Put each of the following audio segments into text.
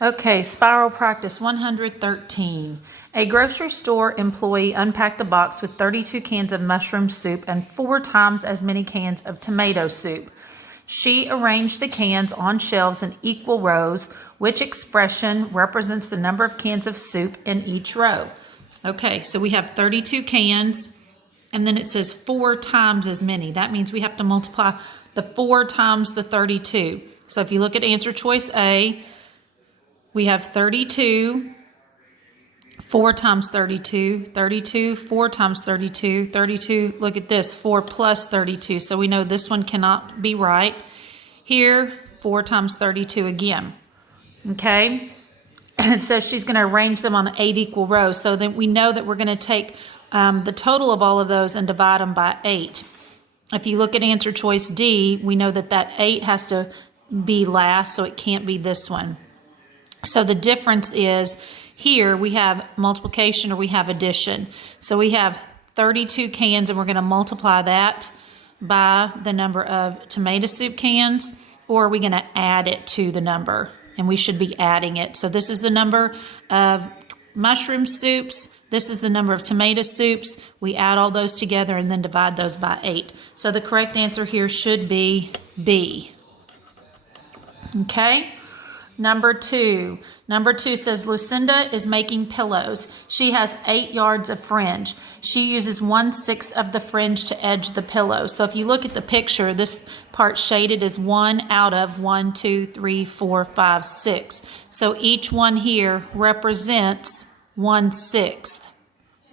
Okay, spiral practice 113. A grocery store employee unpacked a box with 32 cans of mushroom soup and 4 times as many cans of tomato soup. She arranged the cans on shelves in equal rows. Which expression represents the number of cans of soup in each row? Okay, so we have 32 cans, and then it says 4 times as many. That means we have to multiply the 4 times the 32. So if you look at answer choice A, we have 32, 4 times 32, 32, 4 times 32, 32, look at this, 4 plus 32. So we know this one cannot be right. Here, 4 times 32 again. Okay? And so she's going to arrange them on 8 equal rows. So then we know that we're going to take the total of all of those and divide them by 8. If you look at answer choice D, we know that that 8 has to be last, so it can't be this one. So the difference is here we have multiplication or we have addition. So we have 32 cans and we're going to multiply that by the number of tomato soup cans, or are we going to add it to the number? And we should be adding it. So this is the number of mushroom soups. This is the number of tomato soups. We add all those together and then divide those by 8. So the correct answer here should be B. Okay? Number 2. Number 2 says Lucinda is making pillows. She has 8 yards of fringe. She uses 1/6 of the fringe to edge the pillow. So if you look at the picture, this part shaded is 1 out of 1, 2, 3, 4, 5, 6. So each one here represents 1/6.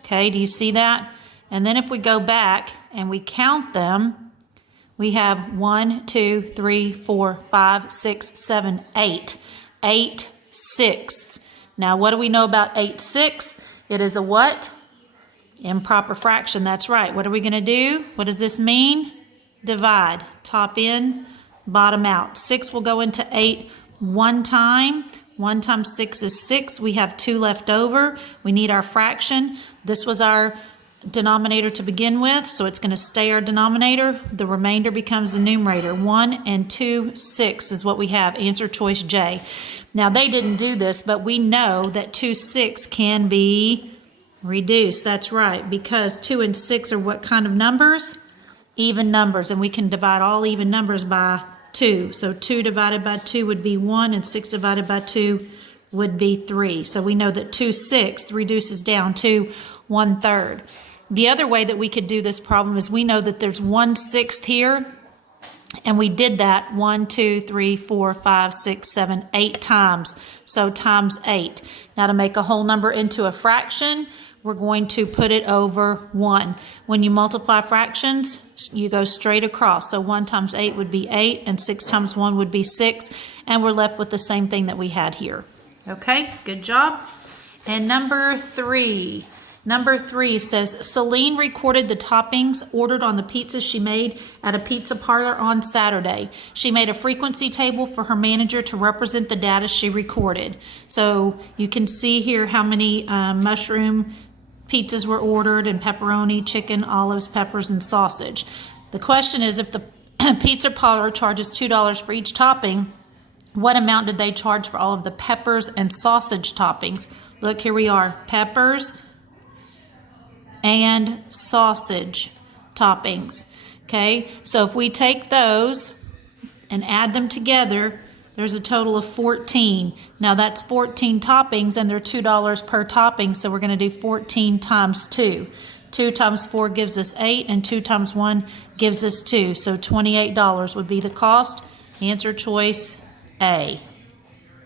Okay, do you see that? And then if we go back and we count them, we have 1, 2, 3, 4, 5, 6, 7, 8. 8/6. Now, what do we know about 8/6? It is a what? Improper fraction. That's right. What are we going to do? What does this mean? Divide. Top in, bottom out. 6 will go into 8 one time. 1 times 6 is 6. We have 2 left over. We need our fraction. This was our denominator to begin with, so it's going to stay our denominator. The remainder becomes the numerator. 1 and 2, 6 is what we have. Answer choice J. Now, they didn't do this, but we know that 2, 6 can be reduced. That's right, because 2 and 6 are what kind of numbers? Even numbers, and we can divide all even numbers by 2. So 2 divided by 2 would be 1, and 6 divided by 2 would be 3. So we know that 2/6 reduces down to 1/3. The other way that we could do this problem is we know that there's 1/6 here, and we did that 1, 2, 3, 4, 5, 6, 7, 8 times. So times 8. Now to make a whole number into a fraction, we're going to put it over 1. When you multiply fractions, you go straight across. So 1 times 8 would be 8, and 6 times 1 would be 6, and we're left with the same thing that we had here. Okay, good job. And number 3. Number 3 says, Celine recorded the toppings ordered on the pizza she made at a pizza parlor on Saturday. She made a frequency table for her manager to represent the data she recorded. So you can see here how many mushroom pizzas were ordered, and pepperoni, chicken, olives, peppers, and sausage. The question is, if the pizza parlor charges $2 for each topping, what amount did they charge for all of the peppers and sausage toppings? Look, here we are, peppers and sausage toppings. Okay, so if we take those and add them together, there's a total of 14. Now that's 14 toppings, and they're $2 per topping, so we're going to do 14 times 2. 2 times 4 gives us 8, and 2 times 1 gives us 2. So $28 would be the cost. Answer choice A.